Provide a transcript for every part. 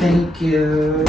Thank you.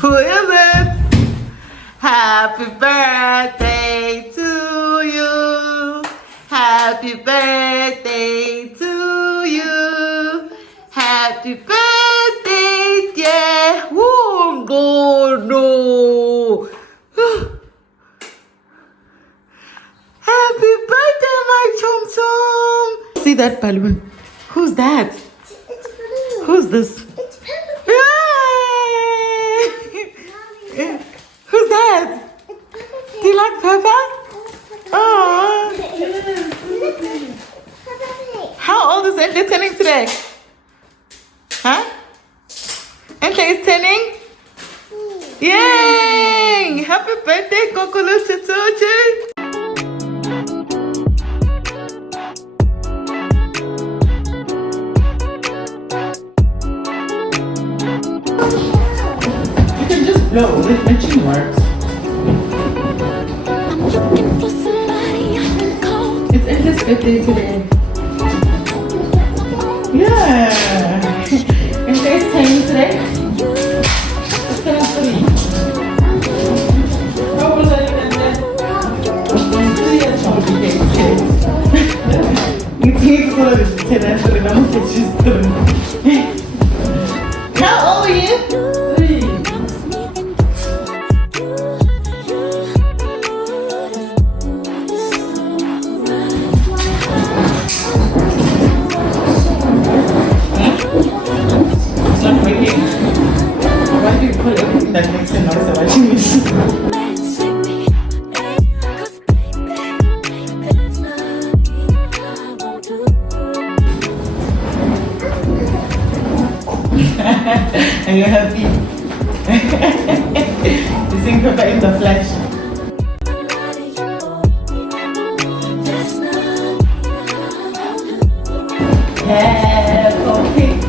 Who is it? Happy birthday to you. Happy birthday to you. Happy birthday, dear. Oh, no. Happy birthday, my chum chum. See that balloon? Who's that? It's blue. Who's this? It's purple. Yay! Who's that? Do you like purple? Oh. How old is Ente turning today? Huh? Ente is turning? Yay! Happy birthday, Kokolo Tutuchi! You can just blow, the machine works. It's Ente's birthday today. Yeah! Ente is turning today. It's turning 3. How old are you, Ente? 3 years old. You think so? How old are you? 3. flash. Yeah, okay.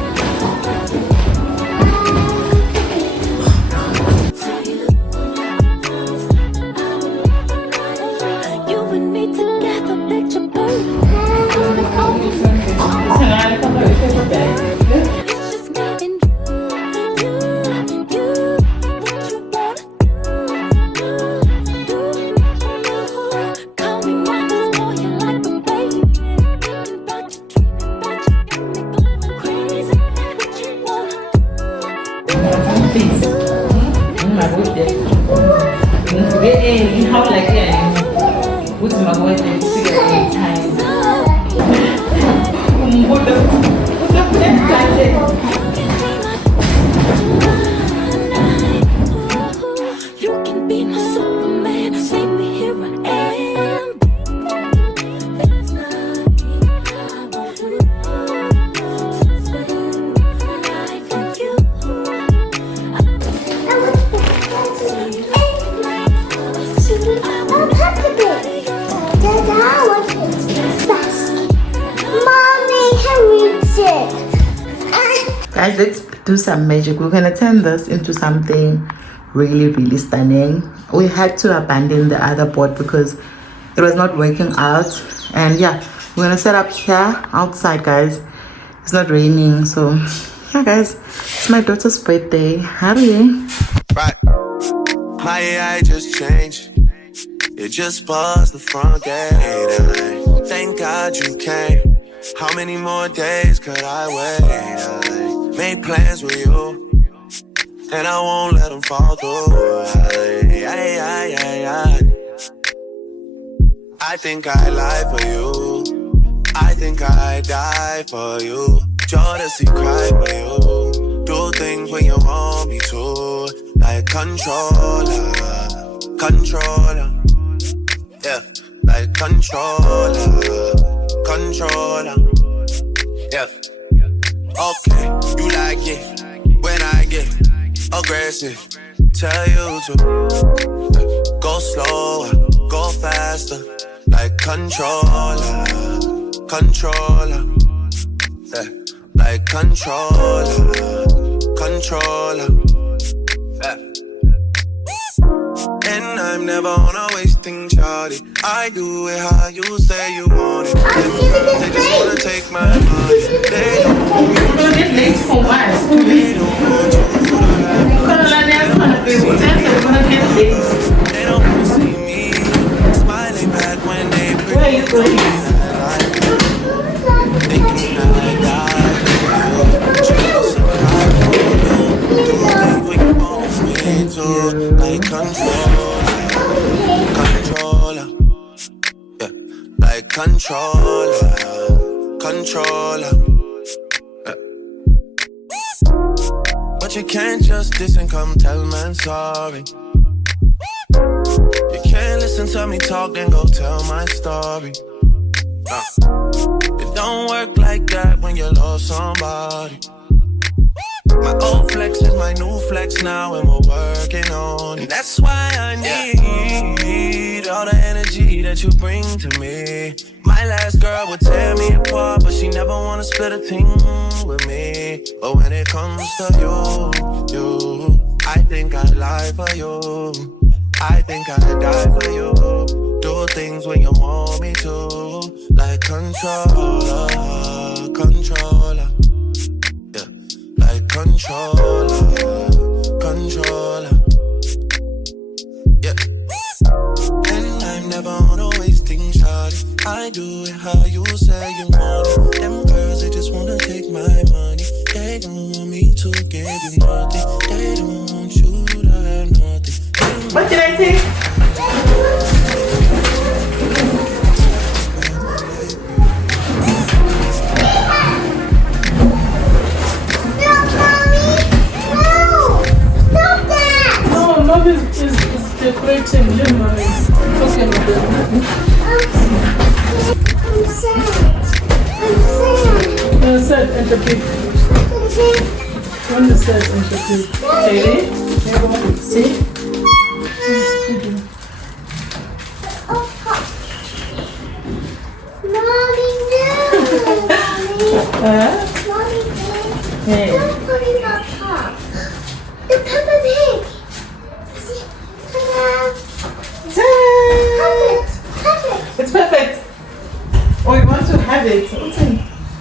Guys, let's do some magic. We're gonna turn this into something really stunning. We had to abandon the other board because it was not working out. And yeah, we're gonna set up here outside, guys. It's not raining, so yeah, guys, it's my daughter's birthday. Hurry. Right, my AI just changed. It just buzzed the front gate. Thank God you came. How many more days could I wait? Made plans with you, and I won't let them fall through. I think I lie for you. I think I die for you. Jealousy cry for you. Do things when you want me to. Like controller. Yeah, like controller. Yeah. Okay, you like it when I get aggressive. Tell you to go slower, go faster. Like controller. Yeah, like controller. Yeah. And I'm never on a wasting charity. I do it how you say you want it. They just wanna take my money. They don't want me to get late for what? They don't want you to have They don't wanna see me smiling back when they pretend thinking I die for you. Just cry for you. Do things when you want me to. Like controller. Yeah, like controller. Yeah. But you can't just diss and come tell man sorry. You can't listen to me talk and go tell my story. It don't work like that when you love somebody. My old flex is my new flex now, and we're working on it. And that's why I need all the energy that you bring to me. My last girl would tear me apart, but she never wanna split a thing with me. But when it comes to you, I think I lie for you. I think I die for you. Do things when you want me to. Like controller. Yeah, like controller. Yeah. And I'm never on a wasting charge. I do it how you say you want it. Them girls, they just wanna take my money. They don't want me to give you nothing. They don't want you to have nothing. What did I take? Is decorating lemon. Okay, I'm sad. sad and the big. When the sad and the big. Okay, see? have it.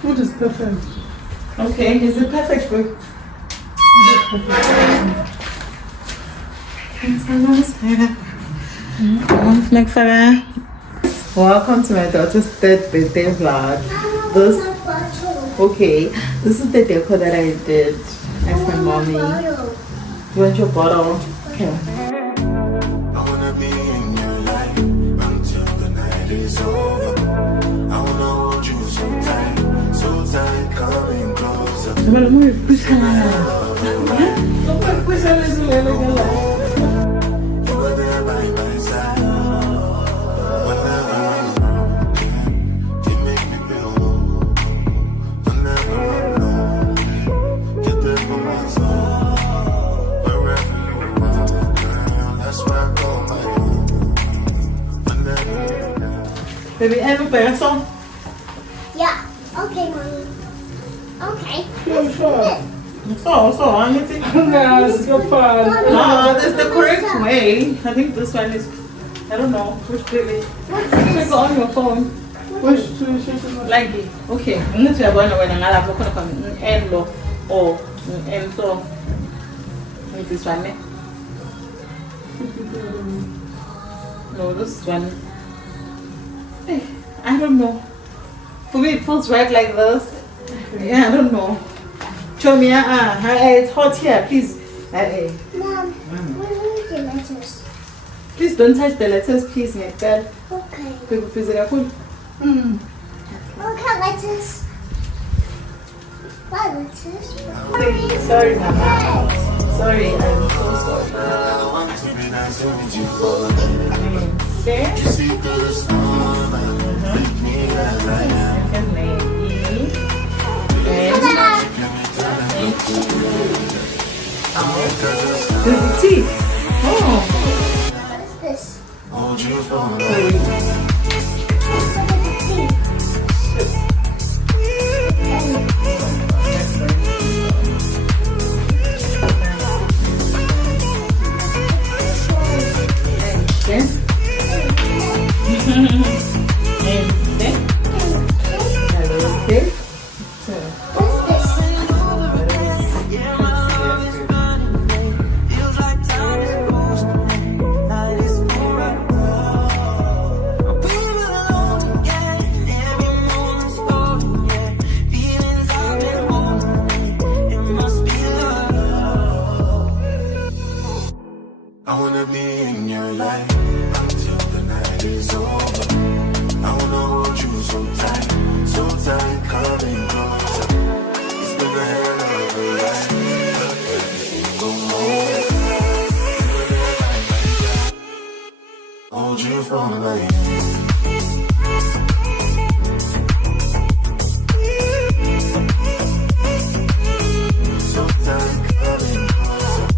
Food is perfect. Okay, is it perfect for you? Welcome to my daughter's third birthday vlog. This is the decor that I did as my mommy. You want your bottle? Okay. I wanna be in your life until the night is over. I wanna hold you so tight, coming closer. You were there by my side. Whenever I'm around, you make me feel warm. Whenever I'm alone, you're there for my soul. Wherever you are, girl, that's where I call my home. Whenever you're down. Baby, have a bear song. Yeah. Okay, mommy. Okay. Sure. So, I need to. Yes, go far. No, that's the correct way. I think this one is. I don't know which baby. Check on your phone. Wish to Like it. Okay. I'm going to have one when I'm going to come in low or and so. Like this one. No, this one. I don't know. For me, it feels right like this. Yeah, I don't know. Show me, it's hot here, please. Mom, what are the letters? Please don't touch the letters, please, my girl. Okay. Please, Okay, letters. What letters? sorry, Mama. Sorry, I'm so sorry. I want to be nice with you for There. you see through the storm and make me as I am. This is tea. Oh. What is this? Hold you for I wanna be in your life until the night is over. I wanna hold you so tight, coming closer. It's been a hell of a ride, but everything go on. Hold you for life. So tight, coming closer.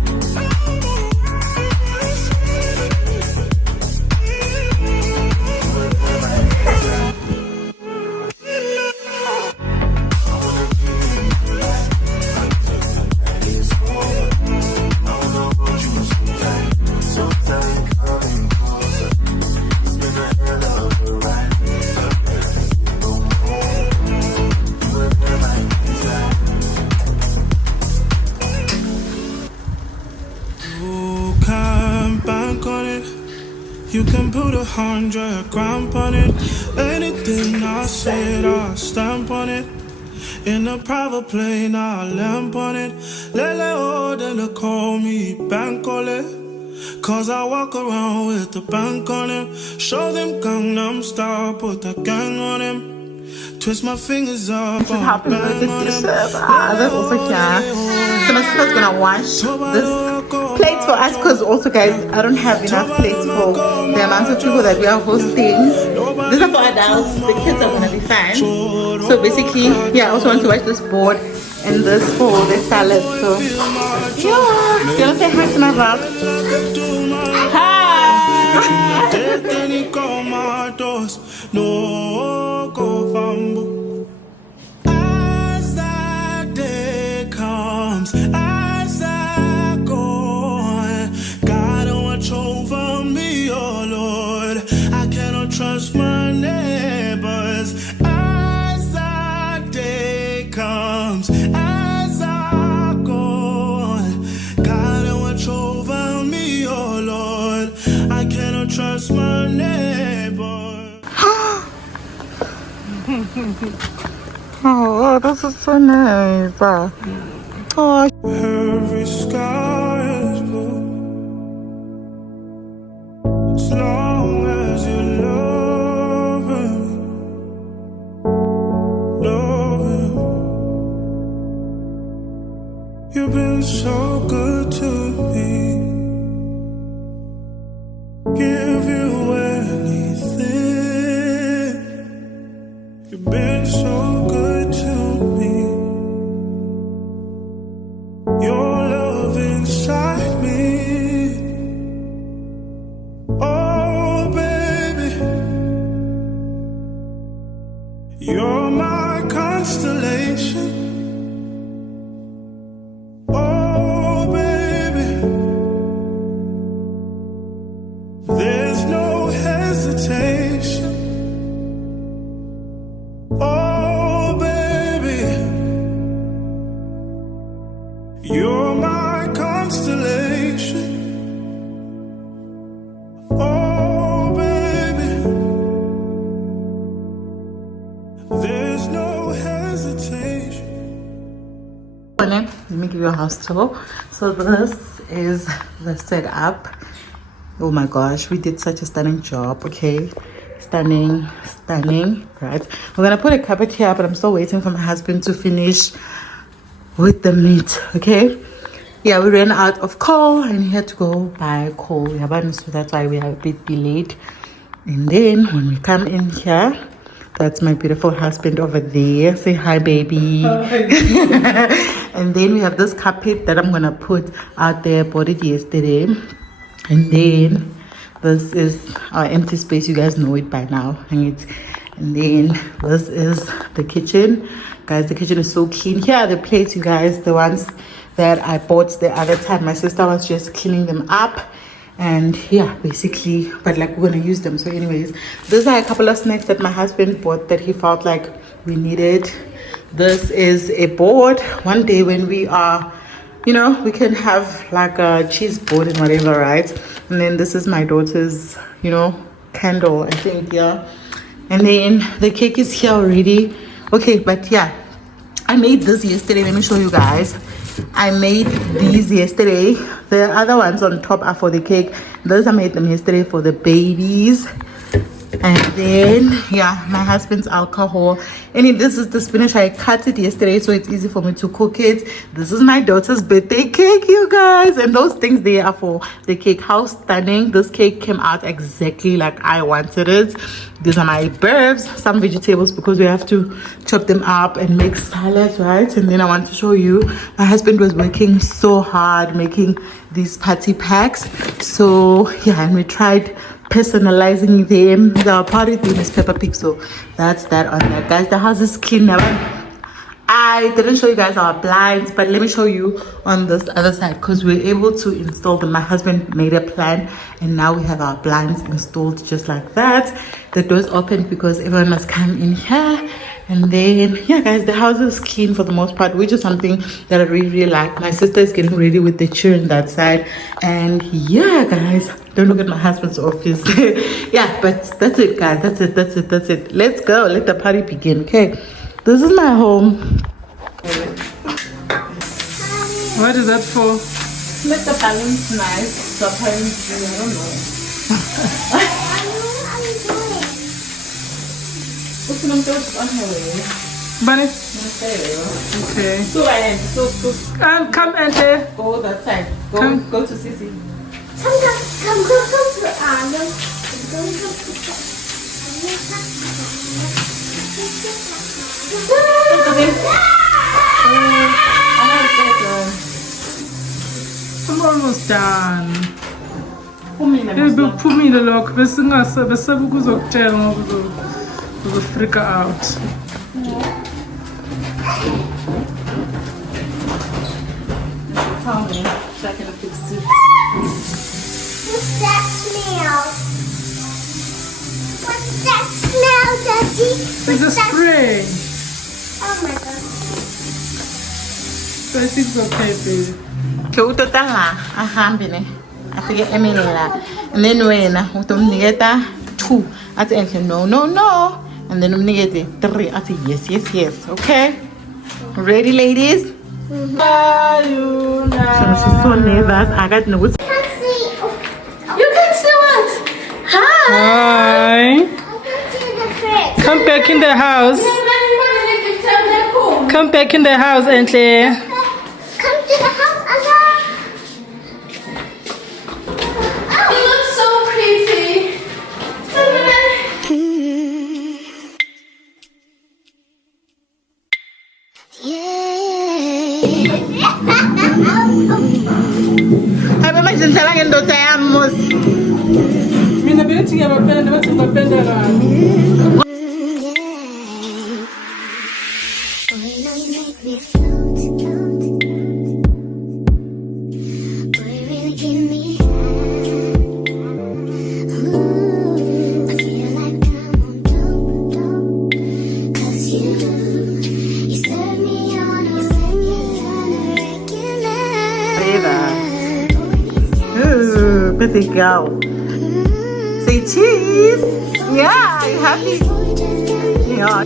You can put 100 grand on it. Anything I said, I'll stamp on it. In a private plane, I'll lamp on it. Lele oh, they call me Bankole. Cause I walk around with the bank on him. Show them Gangnam Style, put the gang on him. Twist my fingers up. This is happy birthday dishes. That's also here. So my sister's gonna wash this plates for us because also guys, I don't have enough plates for the amount of people that we are hosting. These are for adults, the kids are gonna be fine. So basically, yeah, I also want to wash this board and this for the salad. So yeah, you wanna say hi to my vlog? Hi! As that day comes, as I go, God, watch over me, oh Lord. I cannot trust my neighbors. As just my neighbor. Oh, this is so nice. Oh, Every sky is blue. As long as you love him, you've been so good to me. Give you anything. You've been so good to me. Your love inside me. Oh, baby, you're my constellation. Oh, baby, there's no hesitation. Oh, baby, you're my constellation. Oh, baby, there's no hesitation. let me give you a house tour. So this is the setup. Oh my gosh, we did such a stunning job. Okay, stunning, right? We're gonna put a carpet here, but I'm still waiting for my husband to finish with the meat. Okay, yeah, we ran out of coal and he had to go buy coal. So that's why we are a bit delayed. And then when we come in here, that's my beautiful husband over there. Say hi, baby. And then we have this carpet that I'm gonna put out there. Bought it yesterday. And then this is our empty space. You guys know it by now. And then this is the kitchen. Guys, the kitchen is so clean. Here are the plates, you guys. The ones that I bought the other time. My sister was just cleaning them up. And yeah, basically, but like we're gonna use them. So anyways, these are a couple of snacks that my husband bought that he felt like we needed. This is a board. One day when we are, you know, we can have like a cheese board and whatever, right? And then this is my daughter's, you know, candle, I think. Yeah. And then the cake is here already. Okay, but yeah, I made this yesterday. Let me show you guys. I made these yesterday. The other ones on top are for the cake. Those I made them yesterday for the babies. And then yeah, my husband's alcohol. And this is the spinach. I cut it yesterday so it's easy for me to cook it. This is my daughter's birthday cake, you guys. And those things there are for the cake. How stunning. This cake came out exactly like I wanted it. These are my herbs, some vegetables because we have to chop them up and make salad, right? And then I want to show you, my husband was working so hard making these party packs. So yeah, and we tried personalizing them. The party theme is Peppa Pig, so that's that on that, guys. The house is clean now. I didn't show you guys our blinds, but let me show you on this other side because we're able to install them. My husband made a plan and now we have our blinds installed just like that. The doors opened because everyone must come in here. And then yeah, guys, the house is clean for the most part, which is something that I really like. My sister is getting ready with the children that side. And yeah, guys, don't look at my husband's office. Yeah, but that's it, guys. That's it. Let's go. Let the party begin. Okay, this is my home. What is that for? Make the balance nice. So apparently, I don't know. What's on her way? Bunny? Okay. Okay. So Come and go that side. Go to Sissy. Come for Arnold. I'm almost done. Phumile Bephumile lokho besebe ukuzokutshela ngoba uzofrika out. Tell me so I can fix it. What's that smell? What's that smell, Daddy? It's a What's that? spray. Oh my God. So I think it's okay, baby. Ke utata la ahambe ne. afike emini la, and then wena utomniketa 2 athi enhle no, and then umnikete 3 athi yes, okay? Ready, ladies? So she's so nervous. I got no. Can't see. You can see what? Hi. I can see the fridge. Come back in the house. Come back in the house, Enhle. Come to the house, Anna. You look so pretty. Happy imagine telling him to say I'm Mina bethi ngiyabapenda bathi ngibapenda kabi. Pretty girl. Say cheese. Yeah, you happy? Yeah.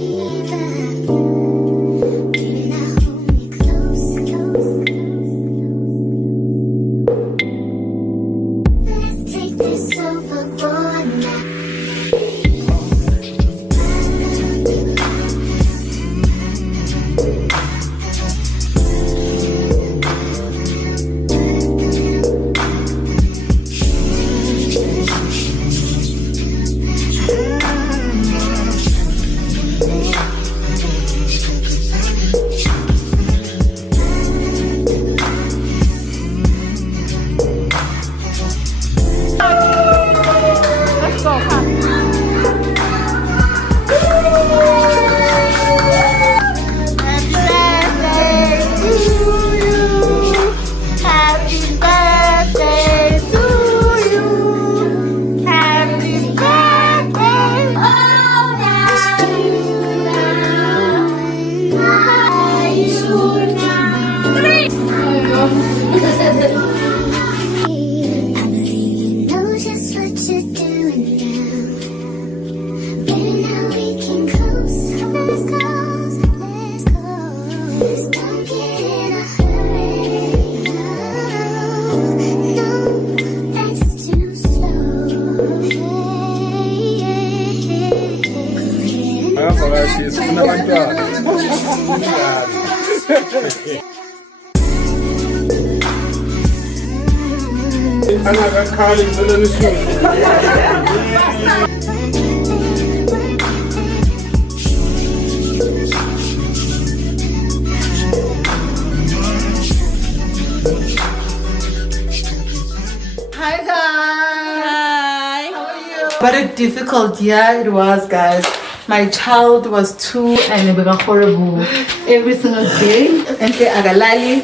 Hi guys. How are you? What a difficult year it was, guys. My child was 2 and it was horrible every single day. And agalali,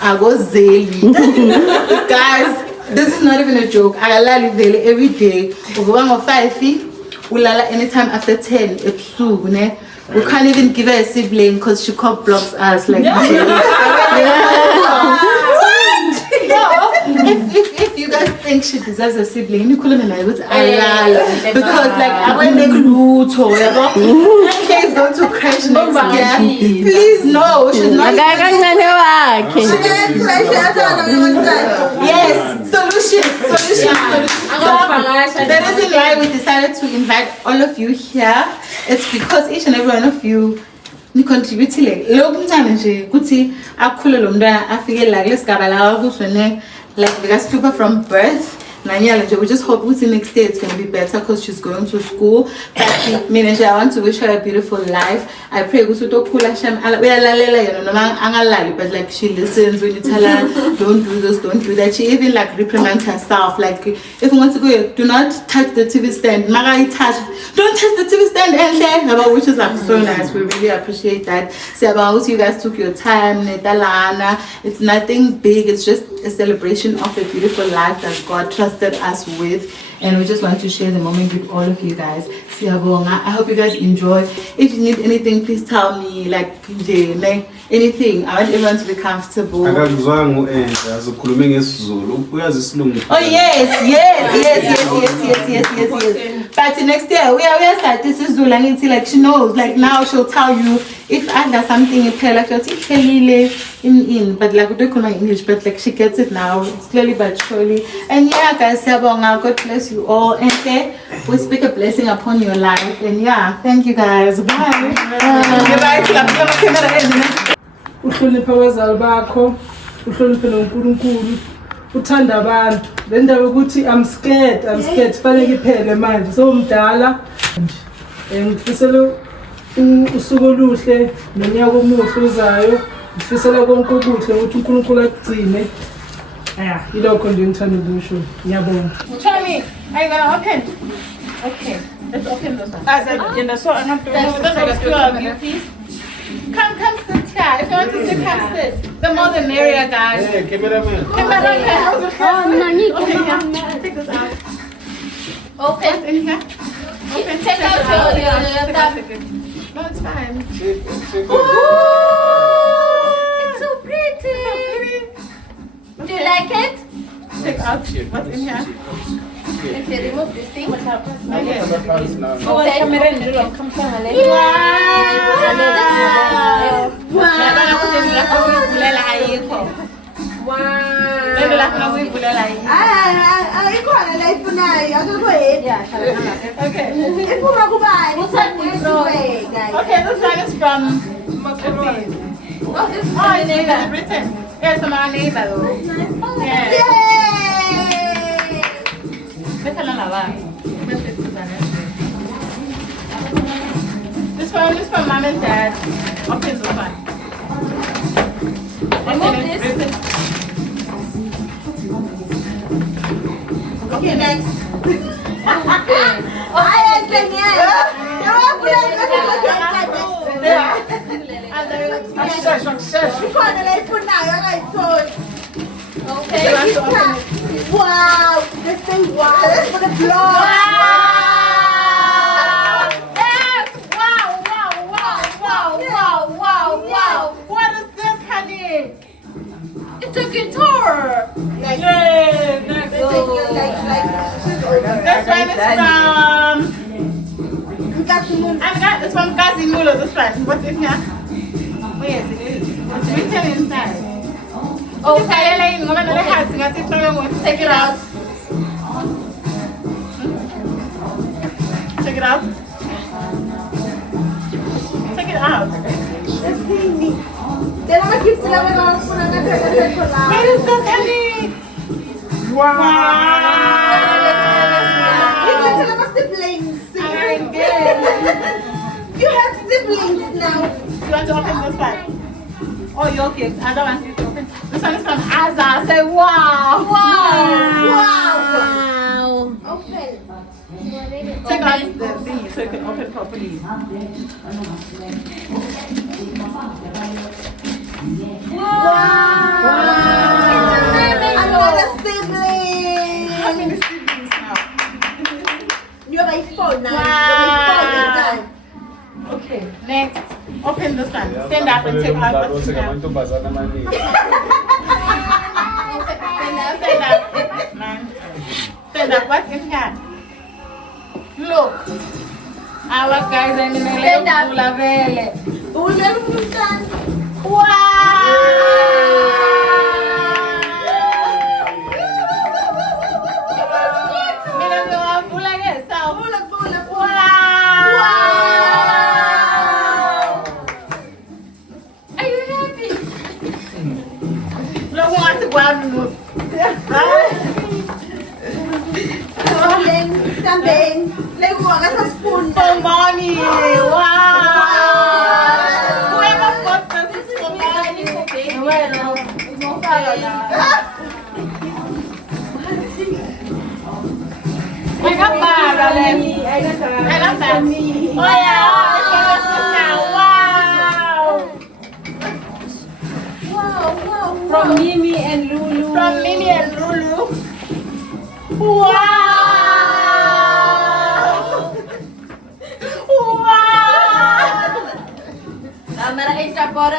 agozeli. Guys, this is not even a joke. Agalali vele every day. Uvuanga 5, ulala anytime after 10. We can't even give her a sibling because she can't blocks us like if you guys think she deserves a sibling, you couldn't know it because like when they grew to she's going to crash next year. Please no, she's not. Yes, solution. The reason why we decided to invite all of you here, it's because each and every one of you contribute like because people from birth. We just hope the next day it's going to be better because she's going to school. I want to wish her a beautiful life. I pray but like she listens when you tell her don't do this, don't do that. She even like reprimands herself. Like if you want to go, do not touch the TV stand. Don't touch the TV stand, which is like so nice. We really appreciate that. So about you guys took your time. It's nothing big, it's just a celebration of a beautiful life that God trusted us with. and we just want to share the moment with all of you guys. Siyabonga. I hope you guys enjoy. If you need anything, please tell me, like anything. I want everyone to be comfortable. Oh yes. But next year we are start this is Zulu, and like she knows, like now she'll tell you if I got something in her, like in but like we don't call English, but like she gets it now slowly but surely. And yeah, guys, God bless you all, and we speak a blessing upon your life. And yeah, thank you guys. Bye. Uhloniphe abazali bakho, uhloniphe noNkulunkulu, uthanda abantu. Le ndaba ukuthi I'm scared, fanele iphele manje. Somdala ngifisela usuku oluhle nonyaka omuhle uzayo. Ngifisela konke okuhle ukuthi uNkulunkulu akugcine. Ilokho nje ngithanda ukusho. Ngiyabonga. Try me. Are you gonna open? Okay. Let's open this one. Please. Come sit here. If you want to sit, come sit. The more the merrier, guys. Hey, cameraman. Take this out. Open in here. Open. Take out your No, it's fine. It's so pretty. Do you like it? Take out what's in here. If you remove this thing. Wow. Okay, this one is from it's Britain. Yes, from our neighbor. Yeah. This one is from mom and dad. Open this one. Remove this. Okay, next. Okay. Wow! This thing, wow! That's for the vlog! Wow! Yes! Wow! What is this, honey? It's a guitar. Like, Yay! like, This one is from Kasimulo. This one. What's in here? Where is it? It's written inside. Okay. Take it out. Take it out. Take it out. What is this, honey? Wow. You have siblings now. You want to open this one? Oh, you're okay. I don't want you to open. This one is from Azza. Say wow. Wow. Open. Take out the thing so you can open properly. Wow. Another sibling. How many siblings now? You're my phone now. Wow. You're my phone. Okay, next. Open this one. Stand up and take out what's in here. Stand up. What's in here? Look. Our guys are in the Stand up. For mommy. Wow. Whoever bought this is for mommy. I got that. Oh yeah. Wow. From Mimi and Lulu. From Mimi and Lulu. Wow. From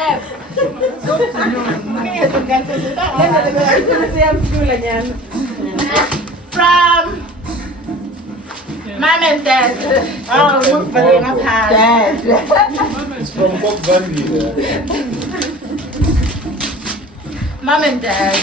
mom and dad. Oh, look for dad. From Pop Gandhi. Mom and dad.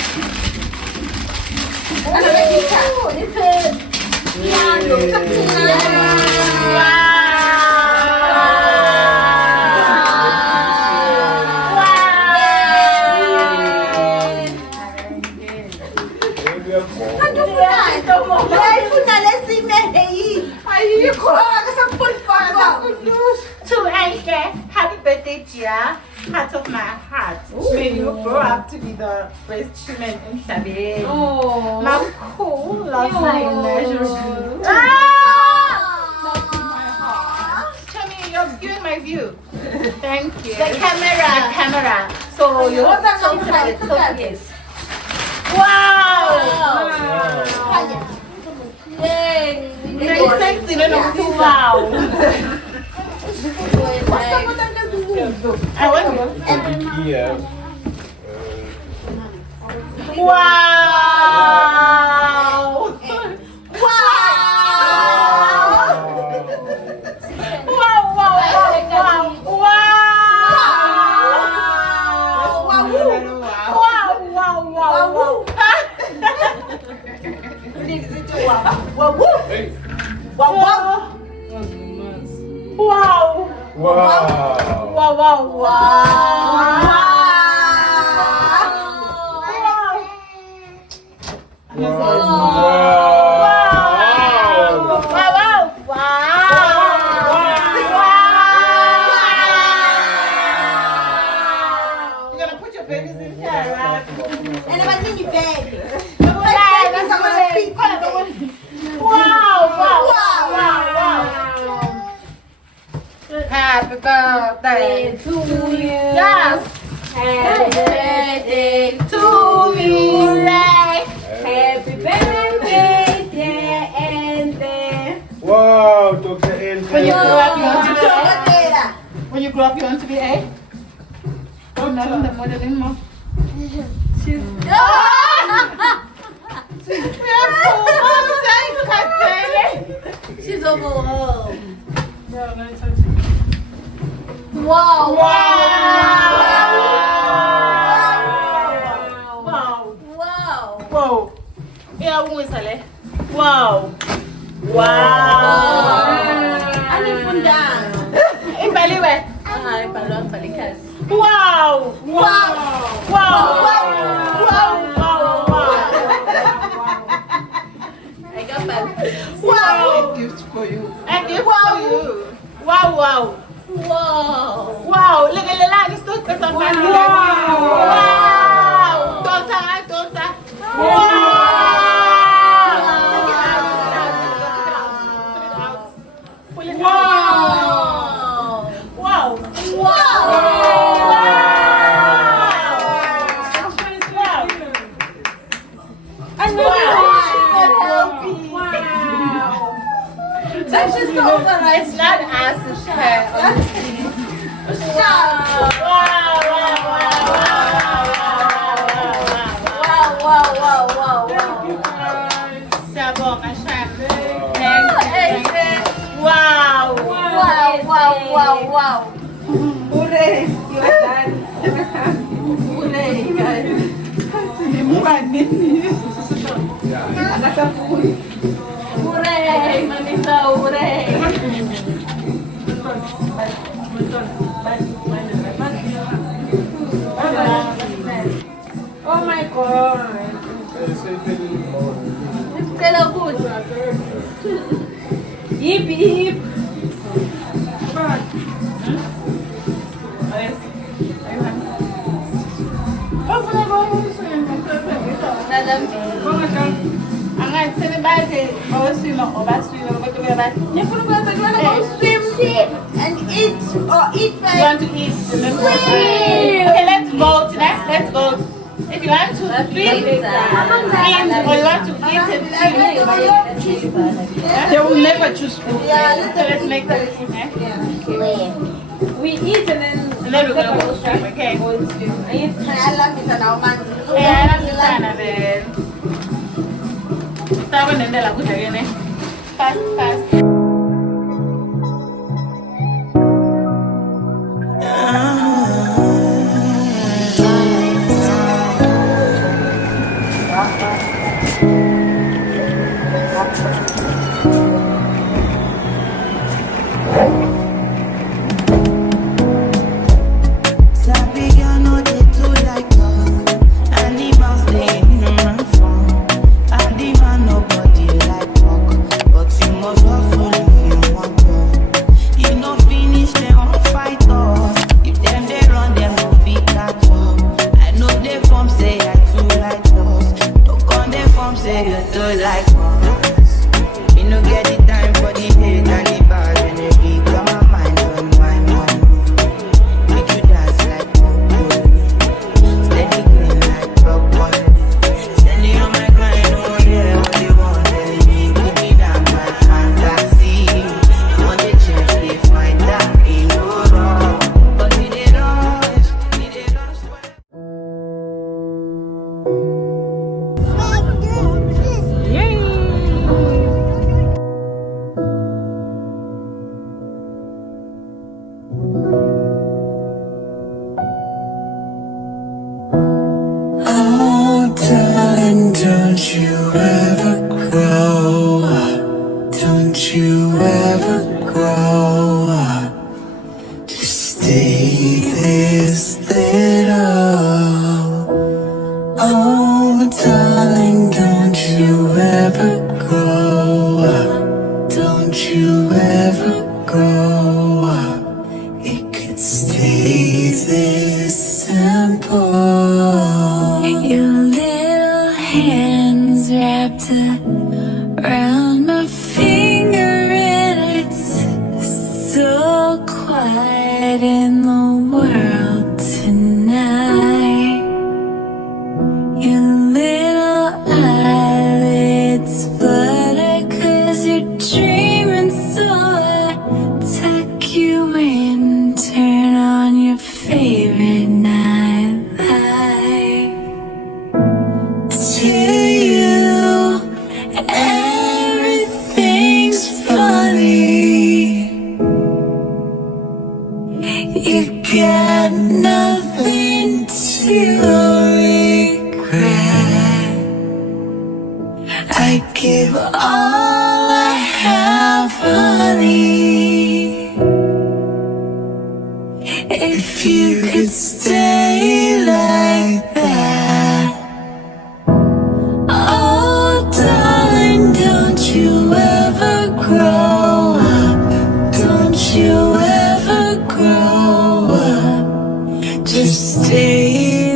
To Anchor, happy birthday, dear. Heart of my heart. May you grow up to be the best human in Sabi. Oh. Mom, cool. Love you immeasurably. Tommy, you're obscuring my view. Thank you. The camera. So you want to talk about it. Wow. Yay. Very sexy. Wow. I want to. Yeah. Wow. You're gonna put your babies in here, right? Happy birthday To you. Yes. Happy birthday to me. Happy birthday, dear Ende. Wow, Dr. N. When you grow up, you want to be A? When you grow up, you want to be A? Oh, not in the modeling mom. She's overwhelmed. Wow. Wow. Yeah, who is Ale? Wow. Wow. Ibaliwe. Wow. I got that. Wow. A gift for you. Wow. Wow. Look at the line. It's still cut on my Wow. Don't say. Wow. She's so nice. It's not us, it's her. Wow. Hooray. You are done. Hooray, guys. Hooray, Manita, hooray. Oh my God. It's still good. Yip. Swim and eat or eat You want to eat? Okay, let's vote. Let's vote. If you want to swim, eat, or you want to eat and swim, they will never choose food. So let's make that. We eat and then We're gonna go swim, okay? Go to swim. I love it now, man. Yeah, I love the sun of it. Start with the la good again, eh? Fast, fast. Don't you ever grow up. Don't you ever grow up. Just stay this little. Oh, darling, don't you ever grow up. Don't you ever grow up. It could stay this simple. Your little hands wrapped around my finger, and it's so quiet in the world tonight. Your little eyelids flutter 'cause you're dreaming, so I tuck you in, turn on your favorite night light. To you, everything's funny. You got nothing to regret. I give all I have, honey. If you could stay like that. Oh, darling, don't you ever grow up. Don't you ever grow up. Just stay